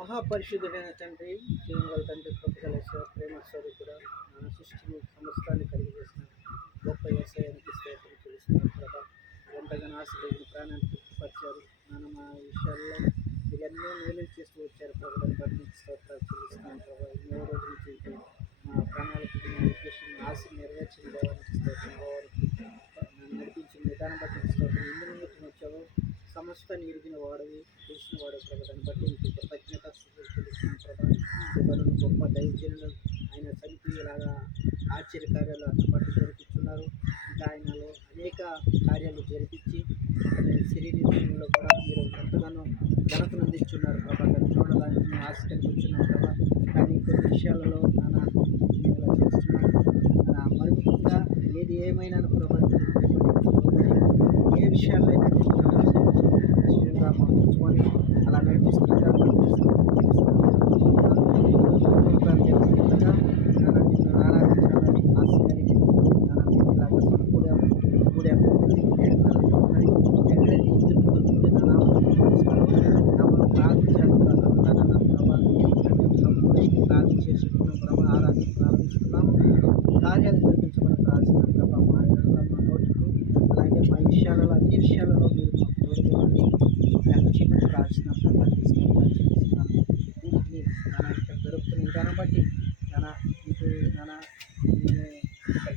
మహాపరిశుద్ధుడైన తండ్రి, జీవగల తండ్రి, కృపగల ప్రేమ స్వరూపుడా, నా సృష్టిని సమస్తాన్ని కలిగి చేసిన గొప్ప యేసయ్యకి స్తోత్రం చెల్లిస్తున్నాను ప్రభా. ఎంతగానో ఆశపడిన ప్రాణాన్ని తృప్తిపరిచారు. మా విషయాల్లో మీరు ఎన్నో మేలు చేస్తూ వచ్చారు ప్రభా. బట్టి స్తోత్రాలు చెల్లిస్తున్నాను ప్రభా. ఎన్నో రోజుల నుంచి మా ప్రాణాలకు నా ఉద్దేశం ఆశ నెరవేర్చిన దేవానికి స్తోత్రం. నన్ను నడిపించిన విధానం బట్టి స్తోత్రం. ఎందు నిమిత్తం వచ్చావో సమస్తాన్ని ఎరిగిన వాడవి, తెలిసిన వాడు ప్రభా. దాన్ని బట్టి మీకు కృతజ్ఞత చెల్లిస్తున్నాను ప్రభా. ఇవ్వను గొప్ప దైవజనులు ఆయన చనిపోయేలాగా ఆశ్చర్యకార్యాలు అతని బట్టి జరిపిస్తున్నారు. ఇంకా ఆయనలో అనేక కార్యాలు జరిపించి శరీరంలో కూడా మీరు ఎంతగానో ఘనతను అందిస్తున్నారు ప్రభా. దాన్ని చూడడానికి మేము ఆశ కనిపించున్నాం ప్రభా. కానీ కొన్ని విషయాలలో నాన్న ఇలా చేస్తున్నాను. మరి ముఖ్యంగా ఏది ఏమైనా ప్రభా, ఏ విషయాల్లో మార్చుకొని అలా నడిపిస్తుంటారు. ఆరాధించాలని ఆశ కలిగి ఇలాగ ప్రార్థన చేసుకున్నాం ప్రభా. ఆరాధిస్తున్నాము. కార్యాలు జరిపించమని ప్రార్థిస్తున్నాం ప్రభా. మా నోటికు అలాగే మా విషయాలలో అన్ని విషయాలలో మీరు మాకు చేయమని ప్రార్థిస్తున్నాం ప్రభా. తీసుకెళ్ళిస్తున్నాము. వీటిని ఇక్కడ జరుపుతున్న విధానం బట్టి ఇక్కడ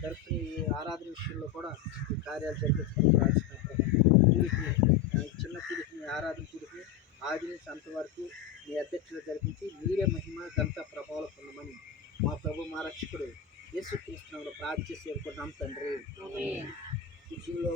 జరుపుతున్న ఈ ఆరాధన విషయంలో కూడా ఈ కార్యాలు జరిపించమని ప్రార్థిస్తున్నాం ప్రభా. వీటిని చిన్న పీడికిని ఆరాధన పీడికిని ఆది నుంచి అంతవరకు మీ అధ్యక్షులు జరిపించి మీరే మహిమ ఘనత ప్రభావాలు పొందమని మా ప్రభు మా రక్షకుడు యేసుక్రీస్తునామములో ప్రార్థించి చేరుకుంటాం తండ్రి. విషయంలో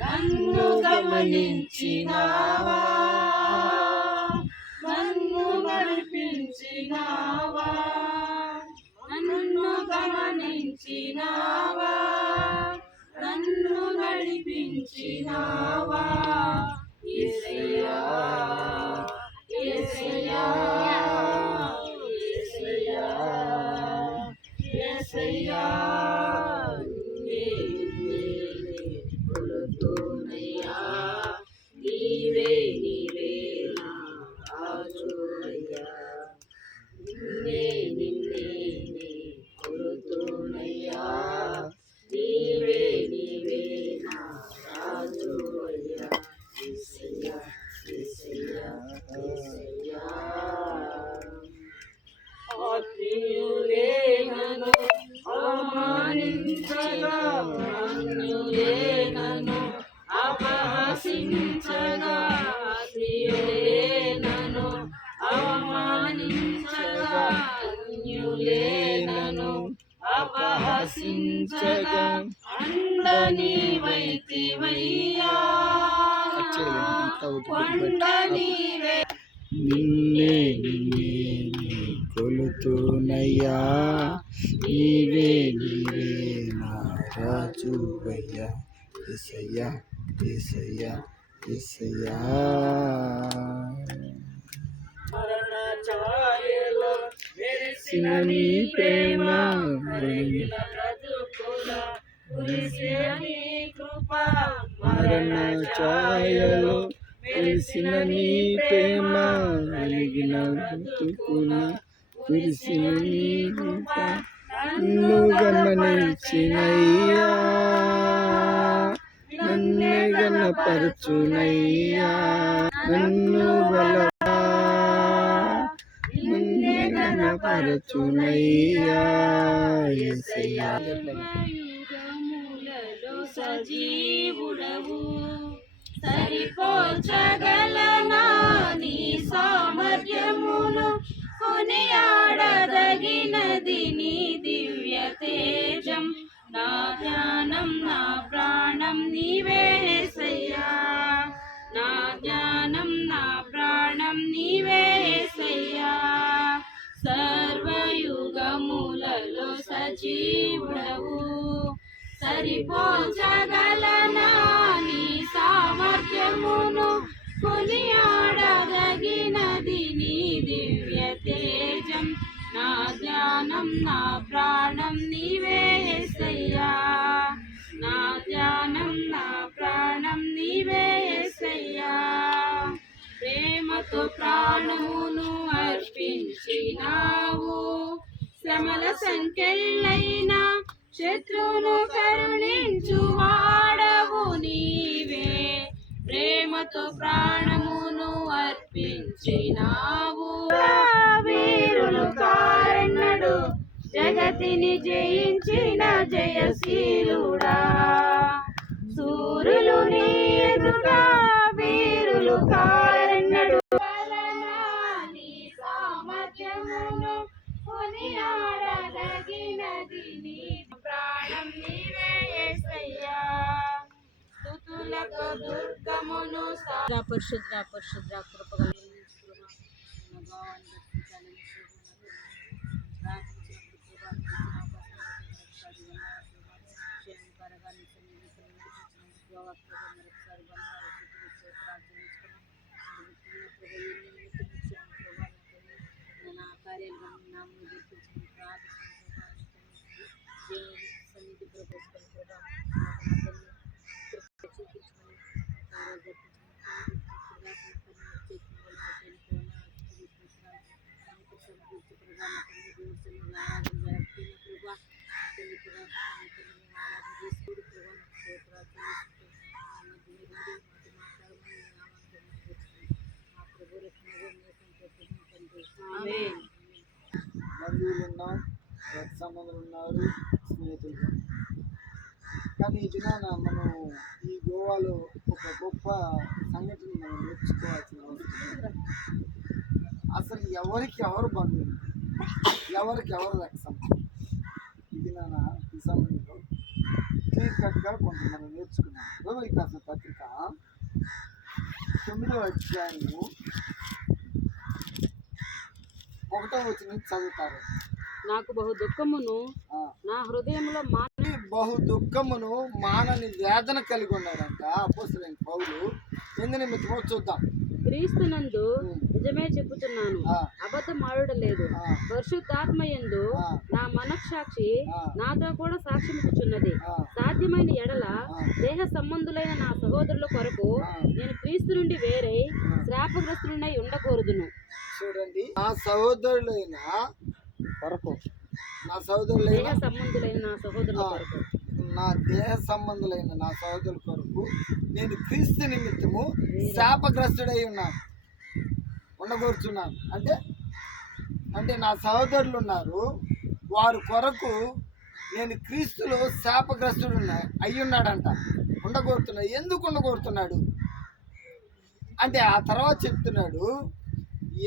నన్ను గమనించినావా, నన్ను నడిపించినావా, నన్ను గమనించినావా, నన్ను నడిపించినావా. యేసయ్యా యేసయ్యా యేసయ్యా యేసయ్యా కొలుతునయ్యా. నీవే నీవే నా రాజువయ్యా. నిన్నే కొలుతునయ్యా. నీవే నీవే నా రాజువయ్యా. యేసయ్యా యేసయ్యా యేసయ్యా. ఆత్మీయులే నన్ను అవమానించగా, అన్యులే నన్ను అపహసించగా, ఆత్మీయులే నన్ను అవమానించగా, అన్యులే నన్ను అపహసించగా, అండ నీవైతివయ్యా, కొండ నీవే. నిన్నే కొలుతునయ్యా. నీవే నీవే నా రాజువయ్యా. యేసయ్యా యేసయ్యా యేసయ్యా. మరణ ఛాయలో మెరిసిన నీ ప్రేమ, మరిగిన బ్రతుకుల కురిసిన నీ కృప. మరణ ఛాయలో వెలిసిన నీ ప్రేమ, వెలిగిన బ్రతుకుల కురిసిన నీ కృప. నన్ను గమనించినయ్యా, నన్ను గణపరచునయ్యా. నన్ను బలవా, నన్ను గణపరచునయ్యా. యేసయ్యా. యుగములలో సజీవుడవు, సరిపోచగల తేజం, నా ధ్యానం నా ప్రాణం నీవే యేసయ్యా, నా ధ్యానం నా ప్రాణం నీవే యేసయ్యా. సర్వయుగములలో సజీవుడవు, సరిపోల్చగలనా నీ సామర్థ్యమును, కొనియాడదగినది నీ దివ్య తేజం, నా ధ్యానం నా ప్రాణం నీవే యేసయ్యా, నా ధ్యానం నా ప్రాణం నీవే యేసయ్యా. ప్రేమతో ప్రాణమును అర్పించినావు, శ్రమల సంఖ్యలైన శత్రువును కరుణించు వాడవు నీవే. ప్రేమతో ప్రాణమును అర్పించినావు, వీరులు కారెన్నడు జగతిని జయించిన జయశీలుడా. సూర్యులు నీ ఎదుట వీరులు కారెన్నడు, నీ సామర్థ్యమును కొనియాడదగినది నీ ప్రాణం నీవే యేసయ్యా. స్తుతులతో దుర్గమును పరిశుద్ధ పరిశుద్ధ కృపగల నా కార్యాలు నామను గుర్తించుకుని ప్రార్థించుకుని సన్నిధి ప్రవేశించుకుని బంధువులు ఉన్నాం, రక్త సంబంధాలు ఉన్నారు, స్నేహితులు ఉన్నారు. కానీ ఈ దినాన మనం ఈ గోవాలో ఒక గొప్ప సంఘటన మనం నేర్చుకోవాల్సిన అవసరం ఉంది. అసలు ఎవరికి ఎవరు బంధువులు, ఎవరికి ఎవరు రక్త సంబంధం, ఈ దినాన ఈ సమయంలో క్లియర్ కట్గా కొంత మనం నేర్చుకున్నాం. రోమిలికి రాసిన పత్రిక 9వ అధ్యాయము 1వ వచనం చదువుతారు. నాకు బహు దుఃఖమును నా హృదయంలో బహు దుఃఖమును మానని వేదన కలిగి ఉన్నాడంట అపోస్తలుడైన పౌలు. ఎందు నిమిత్తమో చూద్దాం. క్రీస్తునందు నిజమే చెప్పుచున్నాను, అబద్ధం ఆడలేదు. పరిశుద్ధాత్మ యందు నా మనస్సాక్షి నాతో కూడా సాక్ష్యమిచ్చుచున్నది. సాధ్యమైన ఎడల దేహ సంబంధులైన నా సహోదరుల కొరకు నేను క్రీస్తు నుండి వేరే శ్రాపగ్రస్తుడై ఉండకూడదును. చూడండి, నా సహోదరులైన కొరకు, నా సహోదరులైన సంబంధులైన నా సహోదరుల కొరకు, నా దేహ సంబంధులైన నా సహోదరుల కొరకు నేను క్రీస్తు నిమిత్తము శాపగ్రస్తుడై ఉండగోరుచున్నాను. అంటే నా సహోదరులు ఉన్నారు, వారి కొరకు నేను క్రీస్తులో శాపగ్రస్తుడు అయ్యున్నాడంట, ఉండగోరుతున్నాడు. ఎందుకు ఉండగోరుతున్నాడు అంటే ఆ తర్వాత చెప్తున్నాడు,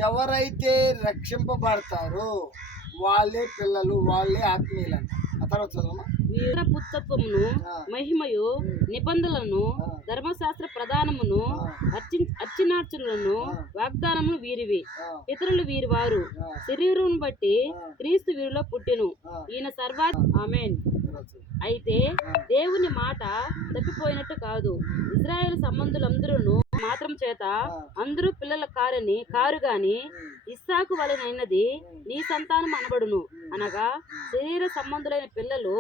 ఎవరైతే రక్షింపబడతారో వాళ్ళే పిల్లలు, వాళ్ళే ఆత్మీయులంట. ఆ తర్వాత చదవమా. పుత్రత్వమును మహిమయు నిబంధనలను ధర్మశాస్త్ర ప్రధానమును అర్చనార్చనలను వాగ్దానమును వీరివి. పితరులు వీరి వారు, శరీరం బట్టి క్రీస్తు వీరిలో పుట్టెను. ఈయన సర్వా ఆమేన్. అయితే దేవుని మాట తప్పిపోయినట్టు కాదు. ఇశ్రాయేలు సంబంధులందరూ మాత్రం చేత అందరూ పిల్లల కారు గాని ఇస్సాకు వలనైనది నీ సంతానం అనబడును. అనగా శరీర సంబంధులైన పిల్లలు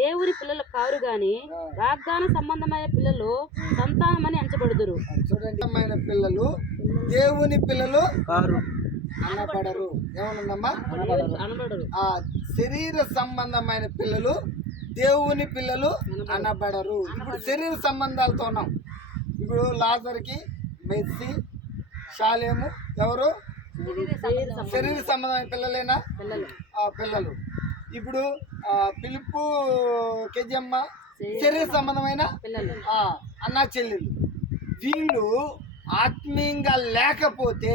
దేవుని పిల్లల కారు గాని వాగ్దాన సంబంధమైన పిల్లలు సంతానమని ఎంచబడుదురు. చూడండి, పిల్లలు దేవుని పిల్లలు అనబడరు. ఏమనుందమ్మా? అనబడరు. ఆ శరీర సంబంధమైన పిల్లలు దేవుని పిల్లలు అనబడరు. ఇప్పుడు శరీర సంబంధాలతో ఉన్నాం. ఇప్పుడు లాజర్కి మెస్సి షాలేము ఎవరు శరీర సంబంధమైన పిల్లలేనా? పిల్లలు. ఇప్పుడు పిలుపు కెజమ్మ శరీర సంబంధమైన అన్నా చెల్లెలు. వీళ్ళు ఆత్మీయంగా లేకపోతే,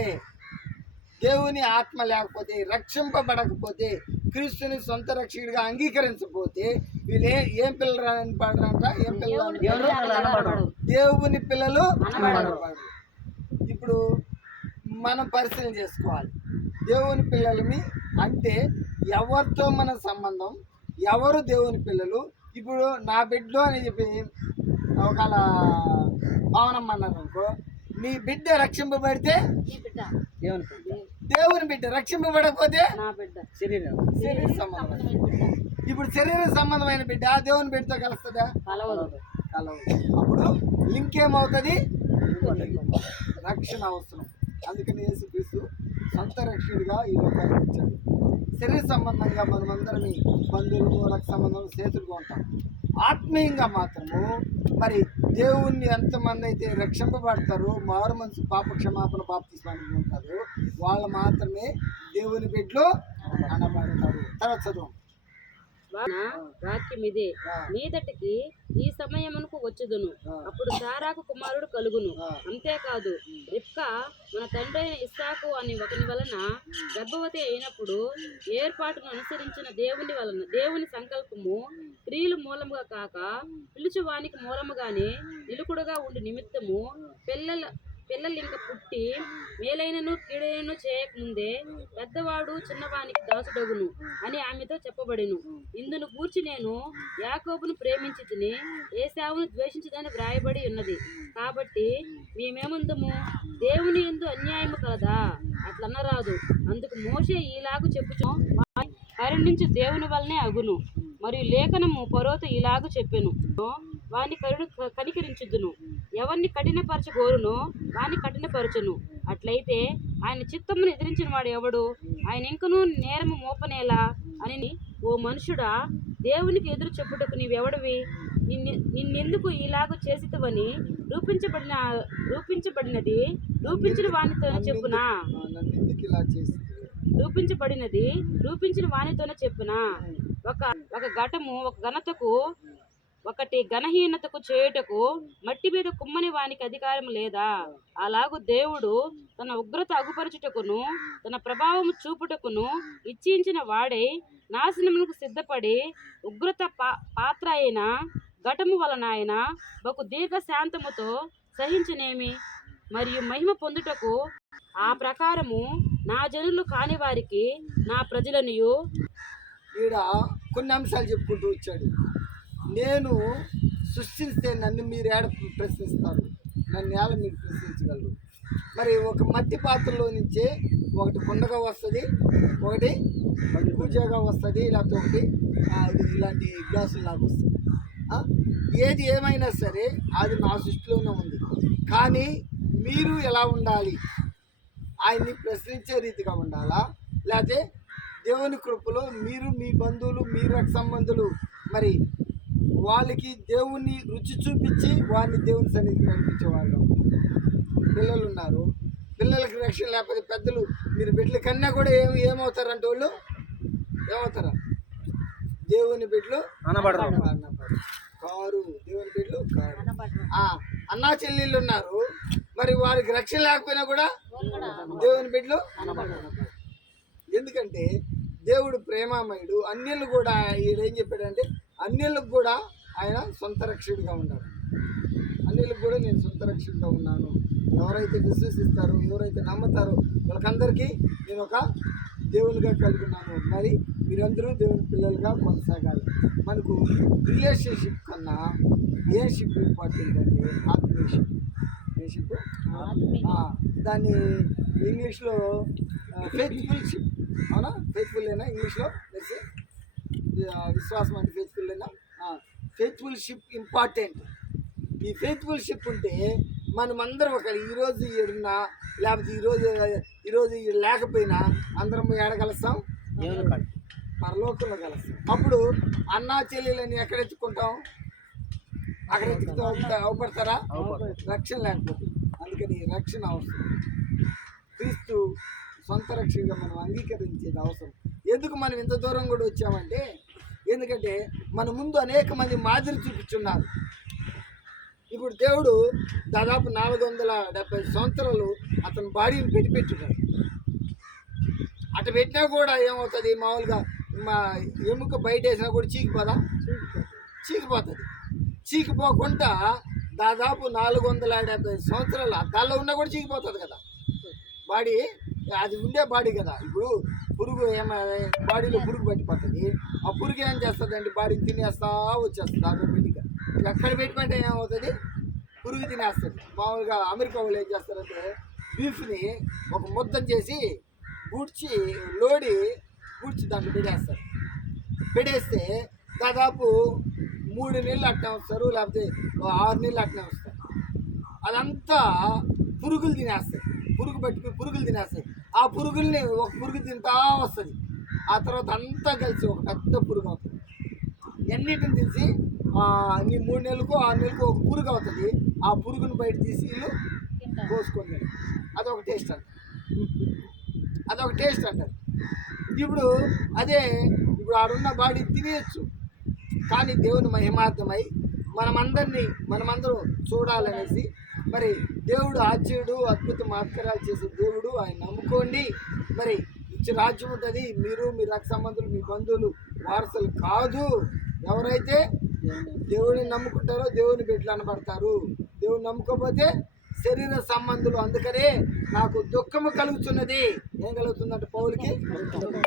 దేవుని ఆత్మ లేకపోతే, రక్షింపబడకపోతే, క్రీస్తుని సొంత రక్షకుడిగా అంగీకరించకపోతే వీళ్ళు ఏం పిల్లలు అనబడరంట? ఏం పిల్లలు? దేవుని పిల్లలు అనబడరు. ఇప్పుడు మనం పరిశీలన చేసుకోవాలి. దేవుని పిల్లలమి అంటే ఎవరితో మన సంబంధం, ఎవరు దేవుని పిల్లలు? ఇప్పుడు నా బిడ్డ అని చెప్పి ఒకవేళ భవనం అన్నారు అనుకో, నీ బిడ్డ రక్షింపబడితే దేవుని బిడ్డ, రక్షింపబడకపోతే శరీర సంబంధమైన. ఇప్పుడు శరీర సంబంధమైన బిడ్డ దేవుని బిడ్డతో కలుస్తుందా? కలవదు. అప్పుడు లింక్ ఏమవుతుంది? రక్షణ అవసరం. అందుకని యేసుక్రీస్తు సొంత రక్షకుడిగా ఈ లోకానికి వచ్చాడు. శరీర సంబంధంగా మనమందరం బంధువులు, రక్త సంబంధం, స్నేహితులుగా ఉంటాం. ఆత్మీయంగా మాత్రము మరి దేవుణ్ణి ఎంతమంది అయితే రక్షింపబడతారో, మారు మనసు పాప క్షమాపణ బాప్తిస్మానికి ఉంటారు, వాళ్ళు మాత్రమే దేవుని బిడ్డలు అనబడతారు. తర్వాత చదువు. వాక్యం ఇదే, మీదటికి ఈ సమయమునకు వచ్చుదును, అప్పుడు సారాకు కుమారుడు కలుగును. అంతేకాదు, రిబ్కా మన తండ్రి అయిన ఇస్సాకు అని ఒకని వలన గర్భవతి అయినప్పుడు ఏర్పాటును అనుసరించిన దేవుని సంకల్పము స్త్రీలు మూలముగా కాక పిలుచువానికి మూలముగానే నిలుకుడుగా ఉండి నిమిత్తము పిల్లలు ఇంక పుట్టి మేలైనను కీడైనను చేయకముందే పెద్దవాడు చిన్నవానికి దాసుడగును అని ఆమెతో చెప్పబడెను. ఇందును గూర్చి నేను యాకోబును ప్రేమించి తిని ఏశావును ద్వేషించదని వ్రాయబడి ఉన్నది. కాబట్టి మేమేమందుము? దేవుని యందు అన్యాయము కలదా? అట్లనరాదు. అందుకు మోషే ఈలాగు చెప్పుచు కరుణించు దేవుని వల్లనే అగును. మరియు లేఖనము ఫరోతో ఇలాగు చెప్పెను, వాని కనికరించుదును, ఎవరిని కఠినపరచగోరునో వాని కఠినపరచును. అట్లయితే ఆయన చిత్తమును ఎదిరించిన వాడు ఎవడు? ఆయన ఇంకనూ నేరము మోపనేలా అని. ఓ మనుషుడా, దేవునికి ఎదురు చెప్పుటకు నీవెవడివి? నిన్నెందుకు ఇలాగ చేసితవని రూపించబడినది రూపించిన వానితోనే చెప్పునా? రూపించిన వానితోనే చెప్పునా? ఒక ఘటము ఒక ఘనతకు ఒకటి ఘనహీనతకు చేయుటకు మట్టి మీద కుమ్మని వానికి అధికారం లేదా? అలాగూ దేవుడు తన ఉగ్రత అగుపరచుటకును తన ప్రభావము చూపుటకును ఇచ్చించిన వాడై నాశనమునకు సిద్ధపడి ఉగ్రత పాత్ర అయిన ఘటము వలన ఆయన బహు దీర్ఘ శాంతముతో సహించనేమి? మరియు మహిమ పొందుటకు ఆ ప్రకారము నా జనులు కాని వారికి నా ప్రజలనియు. ఈడ కొన్ని అంశాలు చెప్పుకుంటూ వచ్చాడు. నేను సృష్టిస్తే నన్ను మీరు ఏడ ప్రశ్నిస్తారు? నన్ను ఏడ మీరు ప్రశ్నించగలరు? మరి ఒక మట్టి పాత్రలో నుంచే ఒకటి కుండగా వస్తుంది, ఒకటి పూజగా వస్తుంది, లేకపోతే ఒకటి ఇలాంటి గ్లాసులు లాగా వస్తుంది. ఏది ఏమైనా సరే అది నా సృష్టిలోనే ఉంది. కానీ మీరు ఎలా ఉండాలి? ఆయన్ని ప్రశ్నించే రీతిగా ఉండాలా? లేకపోతే దేవుని కృపలో మీరు, మీ బంధువులు, మీ రక్త సంబంధులు మరి వాళ్ళకి దేవుణ్ణి రుచి చూపించి వారిని దేవుని సన్నిధికి నడిపించేవాళ్ళు. పిల్లలు ఉన్నారు, పిల్లలకి రక్షణ లేకపోతే పెద్దలు, మీరు బిడ్డల కన్నా కూడా ఏమవుతారంటే వాళ్ళు ఏమవుతారా? దేవుని బిడ్డలు కారు. దేవుని బిడ్డలు కారు. అన్నా చెల్లెళ్ళు ఉన్నారు, మరి వారికి రక్షణ లేకపోయినా కూడా దేవుని బిడ్డలు అనబడరు. ఎందుకంటే దేవుడు ప్రేమామయుడు. అన్యులు కూడా ఏం చెప్పాడంటే అన్యులకు కూడా ఆయన సొంత రక్షకుడిగా ఉన్నాడు. అన్యులకు కూడా నేను సొంత రక్షకుడిగా ఉన్నాను. ఎవరైతే విశ్వసిస్తారో, ఎవరైతే నమ్ముతారో వాళ్ళకందరికీ నేను ఒక దేవునిగా కలిగి ఉన్నాను. మరి మీరందరూ దేవుని పిల్లలుగా కొనసాగాలి. మనకు రిలేషన్షిప్ కన్నా ఏ షిప్ ఇంపార్టెంట్ అంటే ఆత్మీయషిప్. ఏ షిప్? దాన్ని ఇంగ్లీష్లో ఫెయిత్ఫుల్ షిప్. అవునా? ఫెయిత్ఫుల్ అయినా ఇంగ్లీష్లో విశ్వాసం అంటే ఫెయిత్ఫుల్ అయినా ఫెయిత్ఫుల్ షిప్ ఇంపార్టెంట్. ఈ ఫెయిత్ఫుల్ షిప్ ఉంటే మనం అందరం ఒక ఈరోజు ఈడున్నా లేకపోతే ఈరోజు లేకపోయినా అందరం ఏడ కలుస్తాం? పరలోకంలో కలుస్తాం. అప్పుడు అన్నా చెల్లెలని ఎక్కడ ఎత్తుకుంటాం? అక్కడ ఎత్తుకుతా అవపడతారా? రక్షణ లేకపోతే. అందుకని రక్షణ అవసరం. క్రీస్తు సొంత రక్షణగా మనం అంగీకరించేది అవసరం. ఎందుకు మనం ఇంత దూరం కూడా వచ్చామంటే, ఎందుకంటే మన ముందు అనేక మంది మాదిరి చూపించున్నారు. ఇప్పుడు దేవుడు దాదాపు 470 సంవత్సరాలు అతని బాడీని పెట్టున్నాడు. అటు పెట్టినా కూడా ఏమవుతుంది? మామూలుగా మా ఎముక బయట వేసినా కూడా చీకిపోదా? చీకిపోతుంది. చీకిపోకుండా దాదాపు 470 సంవత్సరాలు అద్దాల్లో ఉన్నా కూడా చీకిపోతుంది కదా బాడీ. అది ఉండే బాడీ కదా. ఇప్పుడు పురుగు బాడీలో పురుగు పట్టిపోతుంది. ఆ పురుగు ఏం చేస్తుందండి, బాడీని తినేస్తా వచ్చేస్తుంది ఆటోమేటిక్గా. ఎక్కడ పెట్టుకుంటే ఏమవుతుంది, పురుగు తినేస్తుంది. మామూలుగా అమెరికా వాళ్ళు ఏం చేస్తారంటే బీఫ్ని ఒక ముద్దం చేసి బూడ్చి దాంట్లో పెట్టేస్తారు. పెట్టేస్తే దాదాపు 3 నెలలు అట్నే వస్తారు, లేకపోతే 6 నెలలు అట్నే వస్తారు. అదంతా పురుగులు తినేస్తాయి. పురుగులు తినేస్తాయి. ఆ పురుగుల్ని ఒక పురుగు తింటా వస్తుంది. ఆ తర్వాత అంతా కలిసి ఒక పెద్ద పురుగు అవుతుంది. ఎన్నిటిని తీసి నీ 3 నెలలకు 6 నెలలకు ఒక పురుగు అవుతుంది. ఆ పురుగుని బయట తీసి వీళ్ళు కోసుకొని అదొక టేస్ట్ అంటారు. ఇప్పుడు ఆడున్న బాడీ తినేయచ్చు. కానీ దేవుని మహిమార్థమై మనమందరూ చూడాలనేసి మరి దేవుడు ఆశ్చర్యుడు, అద్భుత మాత్కరాలు చేసే దేవుడు. ఆయన నమ్ముకోండి. మరి ఇచ్చి రాజ్యం ఉంటుంది. మీరు మీ రక్త సంబంధులు, మీ బంధువులు వారసులు కాదు. ఎవరైతే దేవుడిని నమ్ముకుంటారో దేవుని బిడ్డలు అనబడతారు. దేవుని నమ్ముకోకపోతే శరీర సంబంధులు. అందుకనే నాకు దుఃఖము కలుగుతున్నది. ఏం కలుగుతుందంటే పౌలుకి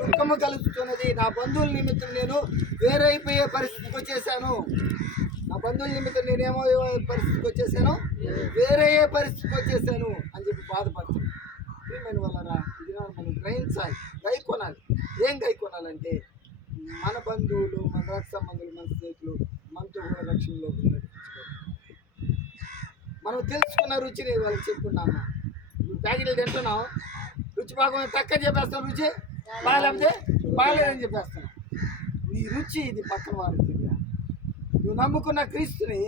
దుఃఖము కలుగుతున్నది. నా బంధువుల నిమిత్తం నేను వేరైపోయే పరిస్థితికి వచ్చేసాను. నేనేమో పరిస్థితికి వచ్చేసాను, వేరయ్యే పరిస్థితికి వచ్చేసాను అని చెప్పి బాధపడుతున్నాను. ప్రియమైన వాళ్ళరా, ఇది మనం గ్రహించాలి, గైకొనాలి. ఏం గైకొనాలంటే మన బంధువులు, మన రక్త సంబంధులు, మన స్నేహితులు మనతో కూడా రక్షణలోకి నడిపించుకోవాలి. మనం తెలుసుకున్న రుచిని వాళ్ళకి చెప్పుకున్నామా. ఇప్పుడు ప్యాకెట్లు తింటున్నాం, రుచి బాగుంది తక్కువ చెప్పేస్తాం, రుచి బాగాలేకపోతే బాగాలేదని చెప్పేస్తున్నాం. నీ రుచి ఇది పక్కన వారికి తెలియాలి. నువ్వు నమ్ముకున్న క్రీస్తుని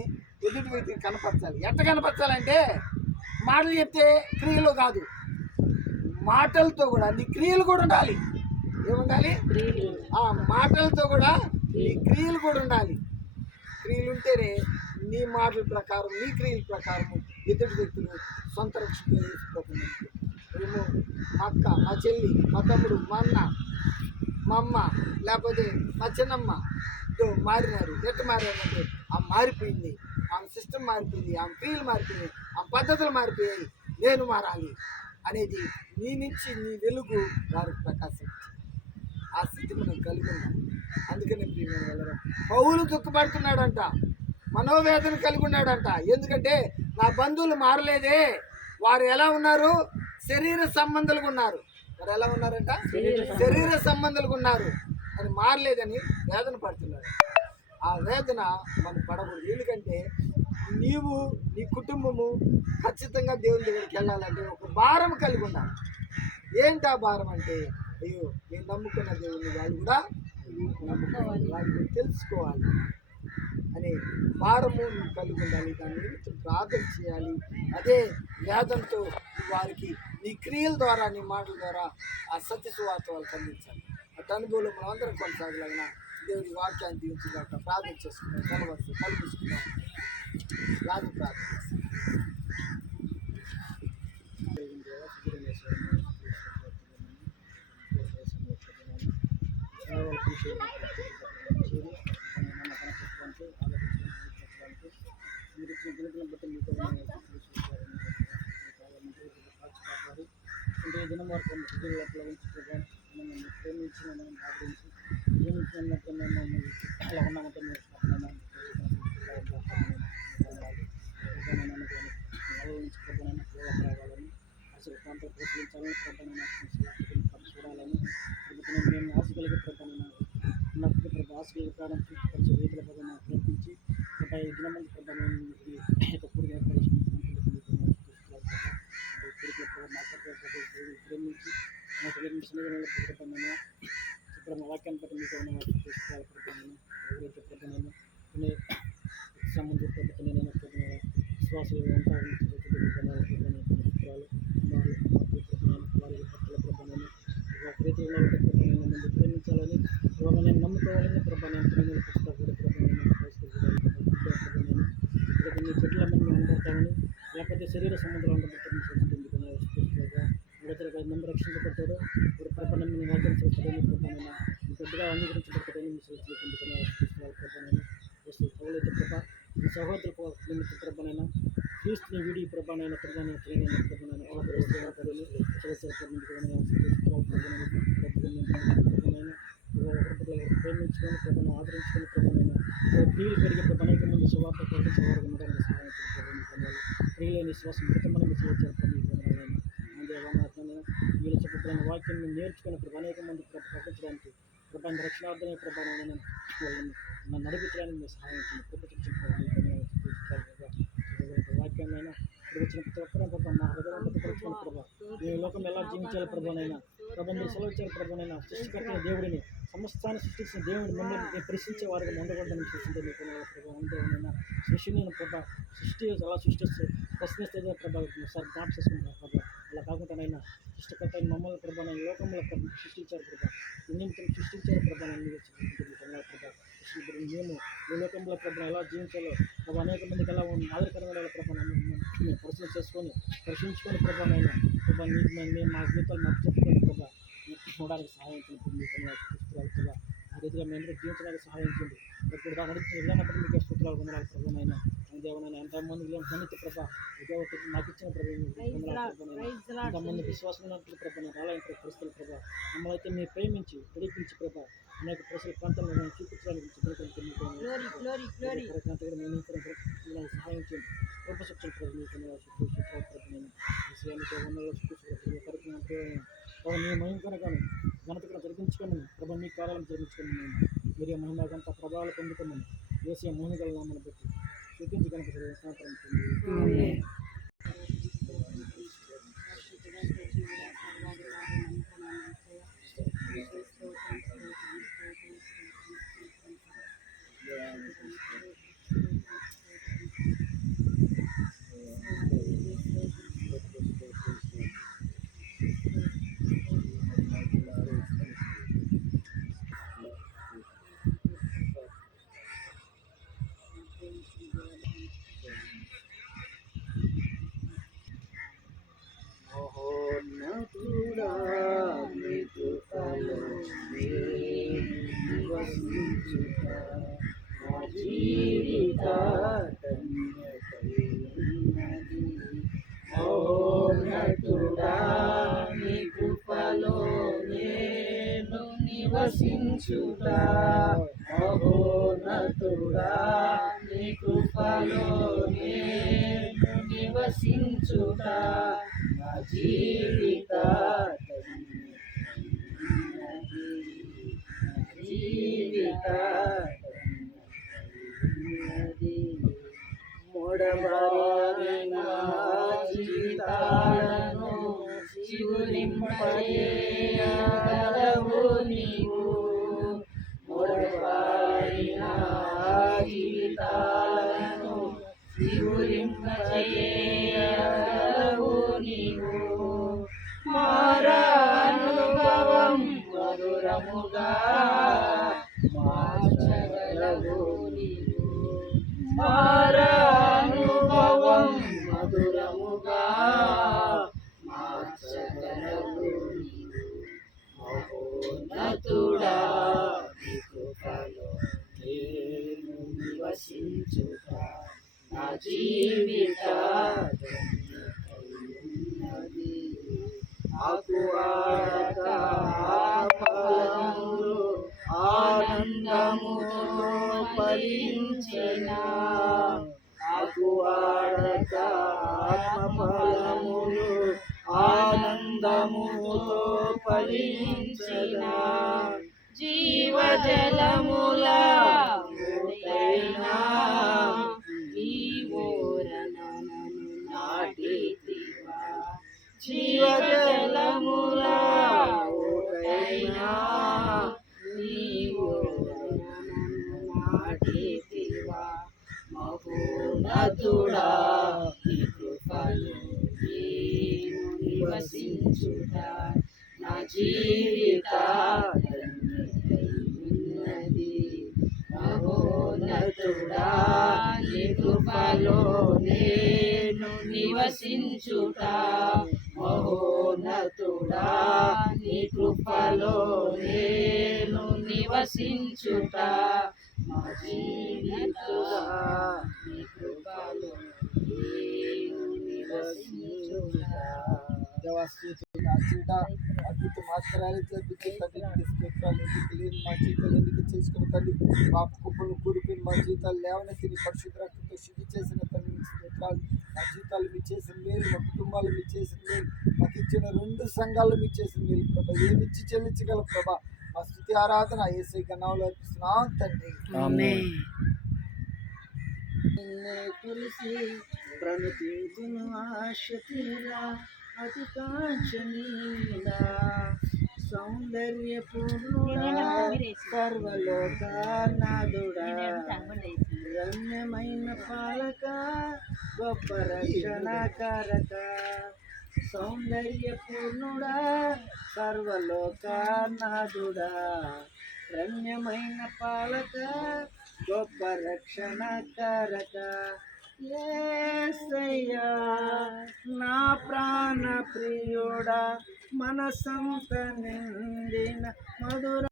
ఎదుటి వ్యక్తికి కనపరచాలి. ఎట్లా కనపరచాలంటే మాటలు చెప్తే క్రియలు కాదు, మాటలతో కూడా నీ క్రియలు కూడా ఉండాలి. ఏముండాలి? ఆ మాటలతో కూడా నీ క్రియలు కూడా ఉండాలి. క్రియలు ఉంటేనే నీ మాటల ప్రకారం, నీ క్రియల ప్రకారం ఎదుటి వ్యక్తులు సొంత రక్షణ చేసుకోకుండా మేము మా అక్క, మా చెల్లి, మా తమ్ముడు, మా అన్న, మా అమ్మ, లేకపోతే మా చిన్నమ్మ మారినారు. ఎట్లా మారారంటే ఆమె మారిపోయింది, ఆమె సిస్టమ్ మారిపోయింది, ఆమె క్రియలు మారిపోయింది, ఆమె పద్ధతులు మారిపోయాయి, నేను మారాలి అనేది నీ నుంచి నీ వెలుగు వారికి ప్రకాశించింది. ఆ స్థితి మనం కలిగి ఉన్నాం. అందుకని ప్రియమైన వాళ్ళరా, పౌలు దుఃఖపడుతున్నాడంట, మనోవేదన కలిగి ఉన్నాడంట. ఎందుకంటే నా బంధువులు మారలేదే. వారు ఎలా ఉన్నారు? శరీర సంబంధాలుగా ఉన్నారు. వారు ఎలా ఉన్నారంట? శరీర సంబంధాలుగా ఉన్నారు అని మారలేదని వేదన పడుతున్నాడు. ఆ వేదన మనం పడకూడదు. ఎందుకంటే నీవు, నీ కుటుంబము ఖచ్చితంగా దేవుని దగ్గరికి వెళ్ళాలంటే ఒక భారం కలిగి ఉండాలి. ఏంటి ఆ భారం అంటే, అయ్యో నేను నమ్ముకున్న దేవుని వాళ్ళు కూడా నమ్ముకోవాలి, వాళ్ళు తెలుసుకోవాలి అనే భారము నువ్వు కలిగి ఉండాలి. దాని నిమిత్తం ప్రార్థన చేయాలి. అదే వేదంతో వారికి నీ క్రియల ద్వారా, నీ మాటల ద్వారా ఆ సత్య సువార్త వాళ్ళకి అందించాలి. అటు అనుభవంలో మనం అందరం కొనసాగలగిన దేవుడి వాక్యాన్ని దీవించుగాక. ప్రార్థన చేసుకున్నాం, కలవచ్చు కల్పిస్తున్నాం. రాజు ప్రార్థన దినం వరకు ప్రేమించి మనం ఆదరించి ప్రేమించినట్టు మేము అలా ఉన్నామంటే రావాలని అసలు ప్రాంతం ప్రోత్సహించాలని చూడాలని మేము ఆశ కలిగే ప్రధాన ఉన్నప్పుడు ప్రభు ఆశ కలిగే ప్రాణం పరిచయ రీతిలో ప్రధాన ప్రయత్నించి 5 దిన మంది ప్రధాన పూర్తి ప్రేమించి ఇక్కడ వాక్యాన్ని బట్టి మీకు ఏమైనా తీసుకోవాలి. ఎవరైతే ప్రధానైనా కొన్ని సంబంధిత ప్రభుత్వమైనా విశ్వాసాలు ఉంటారని వారి భక్తుల ప్రభావాన్ని రీతిలో ముందు ప్రేమించాలని నేను నమ్ముకోవాలని ప్రభావాన్ని పుస్తకాలు ప్రభావాన్ని మీ చెట్ల మంది అందడతామని లేకపోతే శరీర సంబంధాలు అందబట్టి ఇతర మంది రక్షించబడ్డాడు ఇప్పుడు ప్రభావం మీ వాక్యం చేస్తాడని ప్రభావైనా మీ పెద్దగా అంగీకరించబడతాడని మీ సూచనలు పొందుతున్నారు ప్రభావైనా పౌలైతే ప్రభా మీ సహోదరు నిమిత్త ప్రభావైనా క్రీస్తుని వీడి ప్రభావైన ప్రభావం ప్రభావైన ప్రేమించుకొని ప్రభావం ఆదరించుకొని ప్రభావైన క్రియలు పెరిగే ప్రభావ అనేక మంది సువార్త ప్రకటించేవారు ఉండడానికి సహాయం పొందాలి క్రియలేని విశ్వాసం మృతమని మీ మీరు చెప్పబడిన వాక్యాన్ని నేర్చుకుని ప్రభావ అనేక మంది ప్రకటించడానికి ప్రభావం రక్షణార్థమే ప్రభావం నన్ను నడిపించడానికి మీరు సహాయం చేయండి వాక్యాన్నైనా ఇప్పుడు వచ్చిన ప్రతి ఒక్కరూ ప్రభావ మా హృదయం పరుచుకున్న ప్రభావ ఈ లోకం ఎలా జీవించాలి ప్రభావనైనా ప్రభావ మీరు సెలవుచ్చారు ప్రభావనైనా సృష్టికర్తైన దేవుడిని సమస్తాన్ని సృష్టించిన దేవుడిని మమ్మల్ని ప్రశ్నించే వారికి ఉండకూడదని చూసిందే మీకు ప్రభావం దేవునైనా సృష్టిని ప్రభావ సృష్టి అలా సృష్టిస్తే ప్రశ్నిస్తే ప్రభావం సార్ జ్ఞాపకం చేసుకుంటారు ప్రభావ అలా కాకుండానైనా సృష్టికర్త మమ్మల్ని ప్రభావం లోకంలో సృష్టించారు ప్రభావ నిమిత్తం సృష్టించారు ప్రభావం ప్రభావ మేము ఈ లోకంలో ప్రభావం ఎలా జీవించాలో ప్రభావ అనేక మందికి ఎలా ఆదరకరంగా ప్రభావం మేము పరిశీలన చేసుకొని పరిశీలించుకొని ప్రభావం అయినా ప్రభావ మేము మా జీవితాలు మాకు చెప్పుకొని ప్రభావ చూడడానికి సహాయం చేయండి ప్రభావ ఆ రీతిగా మేము జీవించడానికి సహాయం చేయండి ఇప్పుడు దాని నడిచి వెళ్ళినప్పుడు మీకు సూత్రాలు పొందడానికి ప్రభావైనా దేవనైనా ఎంతమంది మన్నిత ప్రభావ దేవతకి మాకు ఇచ్చిన ప్రభావం ఎంతమంది విశ్వాసం ఉన్నప్పుడు ప్రభావం రాలైన పరిస్థితుల ప్రభావ మమ్మల్ని అయితే మీరు ప్రేమించి ప్రేమించి ప్రభావ అనేక ప్రజల ప్రాంతాల్లో మేము చూపించడానికి సహాయం చేయండి గొప్ప శిక్షణ ప్రభావ మీ మహిమ కనుకను ఘనత కూడా జరిగించుకోమని ప్రభావ మీ కార్యాలను జరిగించుకోమని మీరే మహిమకంత ప్రభావాలు పొందుకోమని ఏసీ మహిమ గల నామని బట్టి చూపించి కనుక నివసించుట మహోన్నతుడా నీ కృపలో నేను నివసించుట నా జీవిత మూడబారిన జీవితాలను చిగురింపజేయగలవు నీవు మూడబారిన జీవితాలను చిగురింపజేయగలవు నీవు మారానుభవం మధురముగా మార్చగలవు నీవు మారానుభవం మధురముగా మార్చగలవు నీవు మహోన్నతుడా నీ కృపలో నేను నివసించుట నా జీవిత ఆకువాడక ఫలములు ఆనందముతో ఫలించిన ఆకువాడక ఫలములు ఆనందముతో ఫలించిన జీవజలముల ఊటైనా ఈ ఊరనను నాటితివా జీవజలముల ఊటైనా ఈ ఊరనను నాటితివా మహోన్నతుడా నీ కృపలో నేను నివసించుట నా జీవిత ఉన్నది మహోన్నతుడా నీ కృపలో నేను నివసించుట నివసించుట మహోన్నతుడా నీ కృపలో నేను నివసించుట మా జీవితుడా నీ కృపలో నేను నివసించుట. అద్భుతం ఆశ్చర్యాలు జరిపించే తండ్రి నీకు స్తోత్రాలు. ఎందుకు లేని మా జీవితాలు ఎందుకు చేసుకున్న తండ్రి మా కుప్పను కూలిపోయిన మా జీవితాలు లేవనెత్తి నీ పరిశుద్ధ రక్తంతో శుద్ధి చేసిన తండ్రి నీకు స్తోత్రాలు. మా జీవితాలు మీరు చేసిన మేలు, మా కుటుంబాలు మీరు చేసిన మేలు, మాకు ఇచ్చిన 2 సంఘాలు మీరు చేసిన మేలు ప్రభా, ఏమిచ్చి చెల్లించగల ప్రభా. మా స్తుతి ఆరాధన యేసయ్య నామములో అర్పిస్తున్నాం తండ్రి. ఆమేన్. నిన్నే కొలిసి ప్రణతింతును ఆశ తీరా అతి కాంచనీయుడా సౌందర్యపూర్ణుడా సర్వలోకనాథుడా రమ్యమైన పాలక గొప్ప రక్షణకారక సౌందర్యపూర్ణుడా సర్వలోకనాథుడా రమ్యమైన పాలక గొప్ప రక్షణకారక యేసయ్యా నా ప్రాణ ప్రియుడా మనసంత నిండిన మధుర